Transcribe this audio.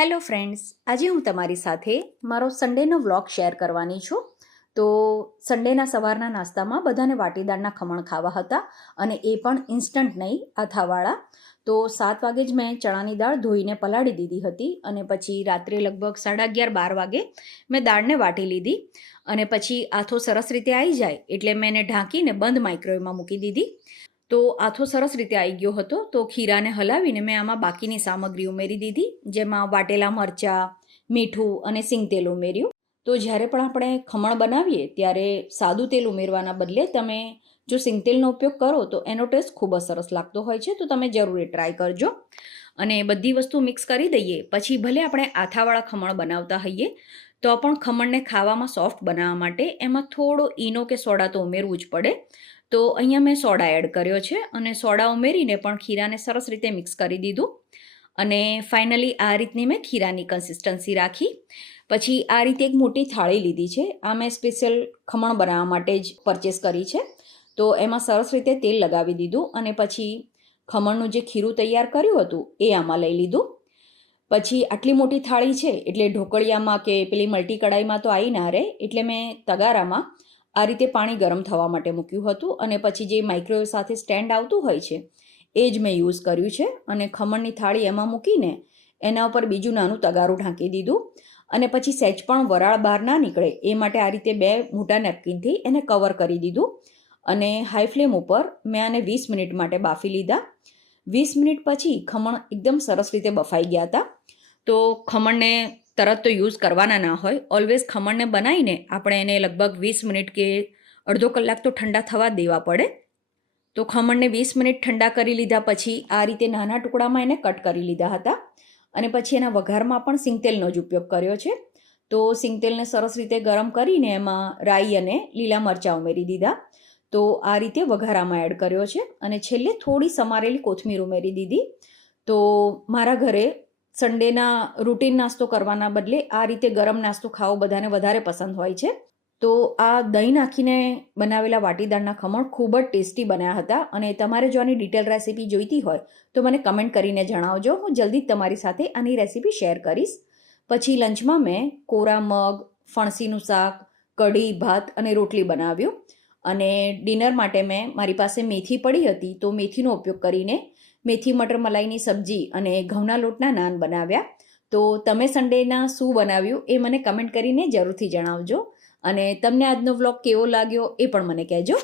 Hello friends, આજે હું તમારી સાથે મારો સન્ડેનો વ્લોગ શેર કરવાની છું. તો સન્ડેના સવારના નાસ્તામાં બધાને વાટીદાળના ખમણ ખાવા હતા અને એ પણ ઇન્સ્ટન્ટ નહીં, આથાવાળા. તો 7 વાગે જ મેં ચણાની દાળ ધોઈને પલાળી દીધી હતી અને પછી રાત્રે લગભગ 11:30-12 વાગે મેં દાળને વાટી લીધી અને પછી આથો સરસ રીતે આવી જાય એટલે મેં એને ઢાંકીને બંધ માઇક્રોવેવમાં મૂકી દીધી. તો આથો સરસ રીતે આવી ગયો હતો. તો ખીરાને હલાવીને મેં આમાં બાકીની સામગ્રી ઉમેરી દીધી, જેમાં વાટેલા મરચાં, મીઠું અને સિંગ તેલ ઉમેર્યું. તો જ્યારે પણ આપણે ખમણ બનાવીએ ત્યારે સાદું તેલ ઉમેરવાના બદલે તમે જો સિંગ તેલનો ઉપયોગ કરો તો એનો ટેસ્ટ ખૂબ જ સરસ લાગતો હોય છે. તો તમે જરૂર ટ્રાય કરજો. અને બધી વસ્તુ મિક્સ કરી દઈએ પછી ભલે આપણે આથાવાળા ખમણ બનાવતા હોઈએ તો પણ ખમણને ખાવામાં સોફ્ટ બનાવવા માટે એમાં થોડો ઈનો કે સોડા તો ઉમેરવું જ પડે. તો અહીંયા મેં સોડા એડ કર્યો છે અને સોડા ઉમેરીને પણ ખીરાને સરસ રીતે મિક્સ કરી દીધું. અને ફાઇનલી આ રીતની મેં ખીરાની કન્સિસ્ટન્સી રાખી. પછી આ રીતે એક મોટી થાળી લીધી છે. આ મેં સ્પેશિયલ ખમણ બનાવવા માટે જ પરચેસ કરી છે. તો એમાં સરસ રીતે તેલ લગાવી દીધું અને પછી ખમણનું જે ખીરું તૈયાર કર્યું હતું એ આમાં લઈ લીધું. પછી આટલી મોટી થાળી છે એટલે ઢોકળિયામાં કે પેલી મલ્ટી કડાઈમાં તો આવી ના રહે, એટલે મેં તગારામાં આ રીતે પાણી ગરમ થવા માટે મૂક્યું હતું અને પછી જે માઇક્રોવેવ સાથે સ્ટેન્ડ આવતું હોય છે એ જ મેં યુઝ કર્યું છે. અને ખમણની થાળી એમાં મૂકીને એના ઉપર બીજું નાનું તગારું ઢાંકી દીધું અને પછી સહેજ પણ વરાળ બહાર ના નીકળે એ માટે આ રીતે 2 મોટા નેપકિનથી એને કવર કરી દીધું અને હાઈ ફ્લેમ ઉપર મેં આને 20 મિનિટ માટે બાફી લીધા. 20 મિનિટ પછી ખમણ એકદમ સરસ રીતે બફાઈ ગયા હતા. તો ખમણને તરત તો યુઝ કરવાના ના હોય, ઓલવેઝ ખમણને બનાવીને આપણે એને લગભગ 20 મિનિટ કે અડધો કલાક તો ઠંડા થવા દેવા પડે. તો ખમણને 20 મિનિટ ઠંડા કરી લીધા પછી આ રીતે નાના ટુકડામાં એને કટ કરી લીધા હતા અને પછી એના વઘારમાં પણ સિંગતેલનો જ ઉપયોગ કર્યો છે. તો સિંગતેલને સરસ રીતે ગરમ કરીને એમાં રાઈ અને લીલા મરચાં ઉમેરી દીધા. તો આ રીતે વઘારામાં એડ કર્યો છે અને છેલ્લે થોડી સમારેલી કોથમીર ઉમેરી દીધી. તો મારા ઘરે સન્ડેના રૂટીન નાસ્તો કરવાના બદલે આ રીતે ગરમ નાસ્તો ખાવો બધાને વધારે પસંદ હોય છે. તો આ દહીં નાખીને બનાવેલા વાટીદાળના ખમણ ખૂબ જ ટેસ્ટી બન્યા હતા અને તમારે જો આની ડિટેલ રેસીપી જોઈતી હોય તો મને કમેન્ટ કરીને જણાવજો. હું જલ્દી જ તમારી સાથે આની રેસીપી શેર કરીશ. પછી લંચમાં મેં કોરા મગ, ફણસીનું શાક, કઢી, ભાત અને રોટલી બનાવ્યું અને ડિનર માટે મેં મારી પાસે મેથી પડી હતી તો મેથીનો ઉપયોગ કરીને મેથી મટર મલાઈની સબ્જી અને ઘઉંના લોટના નાન બનાવ્યા. તો તમે સન્ડેના શું બનાવ્યું એ મને કમેન્ટ કરીને જરૂરથી જણાવજો અને તમને આજનો વ્લોગ કેવો લાગ્યો એ પણ મને કહેજો.